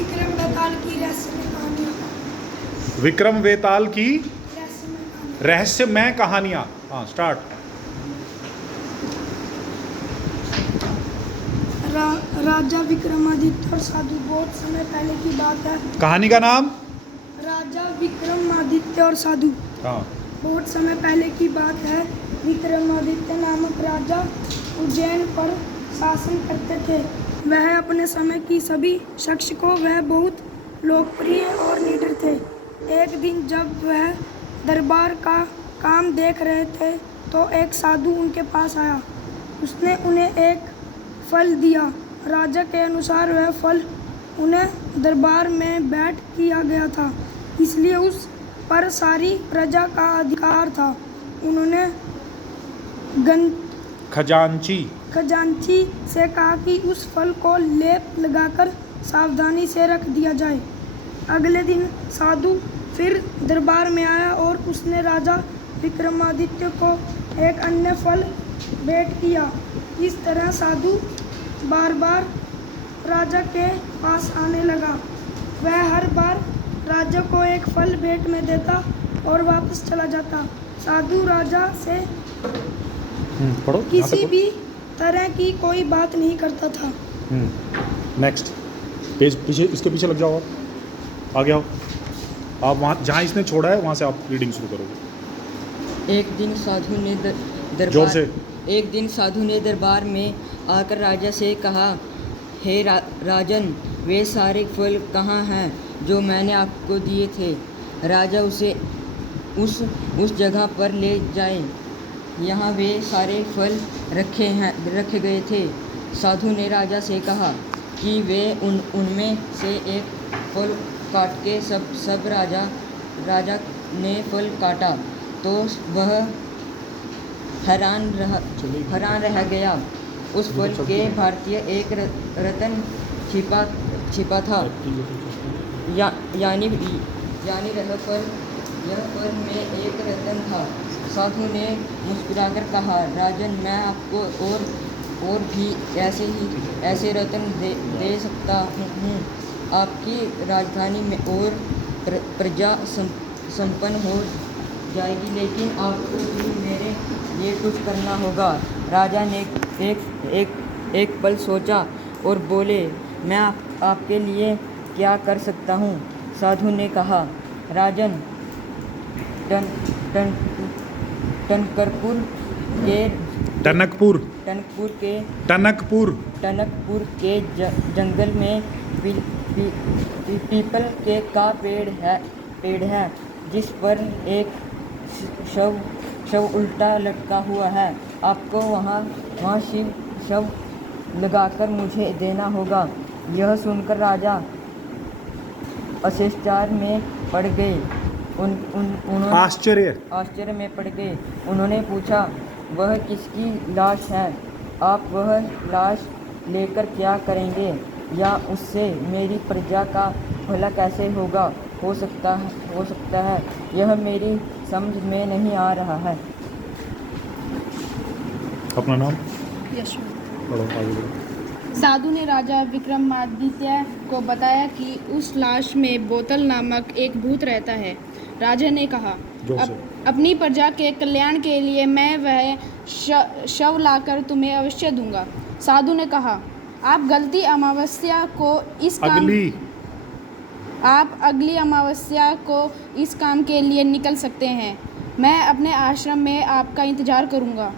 विक्रम बेताल की रहस्यमय कहानियाँ। विक्रम वेताल की रहस्यमय कहानियाँ। रहस्यमय कहानियां। हाँ, स्टार्ट। राजा विक्रमादित्य और साधु। बहुत समय पहले की बात है। कहानी का नाम? राजा विक्रमादित्य और साधु। हाँ। बहुत समय पहले की बात है। विक्रमादित्य नामक राजा उज्जैन पर शासन करते थे। वह अपने समय की सभी शख्स को वह बहुत लोकप्रिय और निडर थे। एक दिन जब वह दरबार का काम देख रहे थे तो एक साधु उनके पास आया। उसने उन्हें एक फल दिया। राजा के अनुसार वह फल उन्हें दरबार में बैठ किया गया था, इसलिए उस पर सारी प्रजा का अधिकार था। उन्होंने खजांची से कहा कि उस फल को लेप लगाकर सावधानी से रख दिया जाए। अगले दिन साधु फिर दरबार में आया और उसने राजा विक्रमादित्य को एक अन्य फल भेंट किया। इस तरह साधु बार बार राजा के पास आने लगा। वह हर बार राजा को एक फल भेंट में देता और वापस चला जाता। साधु राजा से किसी भी तरह की कोई बात नहीं करता था। नेक्स्ट पेज, पीछे, इसके पीछे लग जाओ। आप आगे आओ। आप वहाँ जहाँ इसने छोड़ा है वहाँ से आप रीडिंग शुरू करोगे। एक दिन साधु ने दरबार में आकर राजा से कहा, हे राजन, वे सारे फल कहाँ हैं जो मैंने आपको दिए थे? राजा उसे उस जगह पर ले जाए, यहाँ वे सारे फल रखे गए थे। साधु ने राजा से कहा कि वे उनमें से एक फल काट के सब राजा ने फल काटा तो वह हैरान रह गया। उस फल के भारतीय एक रत्न छिपा था, यानी यह फल में एक रत्न था। साधु ने मुस्कुराकर कहा, राजन, मैं आपको और भी ऐसे रत्न दे सकता हूँ। आपकी राजधानी में और प्रजा संपन्न हो जाएगी, लेकिन आपको भी मेरे लिए कुछ करना होगा। राजा ने एक पल सोचा और बोले, मैं आपके लिए क्या कर सकता हूँ? साधु ने कहा, राजन, टनकपुर के जंगल में पीपल का पेड़ है जिस पर एक शव उल्टा लटका हुआ है। आपको वहाँ शव लगाकर मुझे देना होगा। यह सुनकर राजा आश्चर्य में पड़ गए। आश्चर्य में पड़ गए। उन्होंने पूछा, वह किसकी लाश है? आप वह लाश लेकर क्या करेंगे? या उससे मेरी प्रजा का भला कैसे हो सकता है? यह मेरी समझ में नहीं आ रहा है। अपना नाम? साधु ने राजा विक्रमादित्य को बताया कि उस लाश में बोतल नामक एक भूत रहता है। राजा ने कहा, अपनी प्रजा के कल्याण के लिए मैं वह शव लाकर तुम्हें अवश्य दूंगा। साधु ने कहा, आप अगली अमावस्या को इस काम के लिए निकल सकते हैं। मैं अपने आश्रम में आपका इंतजार करूंगा।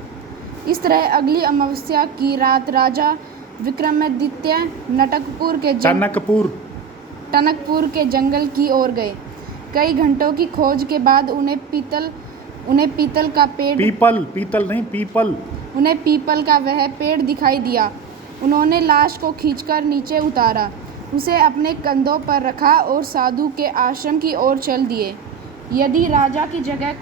इस तरह अगली अमावस्या की रात राजा विक्रमादित्य टनकपुर के जंगल की ओर गए। कई घंटों की खोज के बाद उन्हें पीपल का वह पेड़ दिखाई दिया। उन्होंने लाश को खींचकर नीचे उतारा, उसे अपने कंधों पर रखा और साधु के आश्रम की ओर चल दिए। यदि राजा की जगह